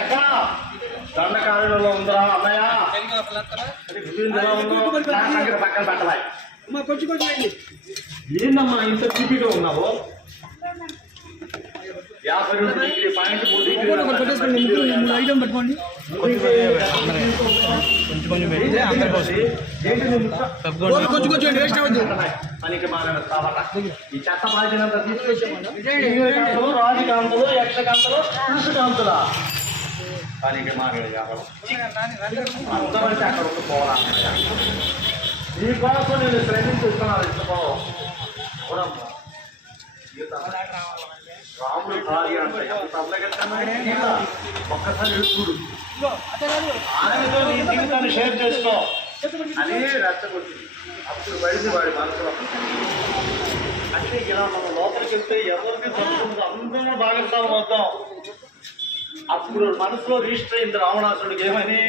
ఎక్కడ దండకారులలో ఉందిరా అన్నయ్య పక్కన పెట్టాలి. ఏందమ్మా ఇంత చూపిగా ఉన్నావు? 52 డిగ్రీ పాయింట్ 3 పనికి మారిన కాబట్టి ఈ చెత్త బాధ్యత తీసుకొచ్చి రాజకాంతలు యక్షకాంతలు పురుషకాంతుల పనికి మారేది అంతమంది అక్కడ పోవాలి. నీకోసం నేను శ్రమిస్తున్నాను. ఇష్టపోవడం రాముడు భార్య అంటే ఎంత అల్లగట్టమైన ఒక్కసారి చూడు. ఆయనతో నీ జీవితాన్ని షేర్ చేసుకో అని రెచ్చగొట్టింది. అప్పుడు బయట వాడి మనసులో అంటే ఇలా మనం లోపలికి వెళ్తే ఎవరికి దొరుకుతుందో అందరూ భాగస్వామ్యం అవుతాం. అప్పుడు మనసులో రిజిస్టర్ అయింది రావణాసుడికి ఏమని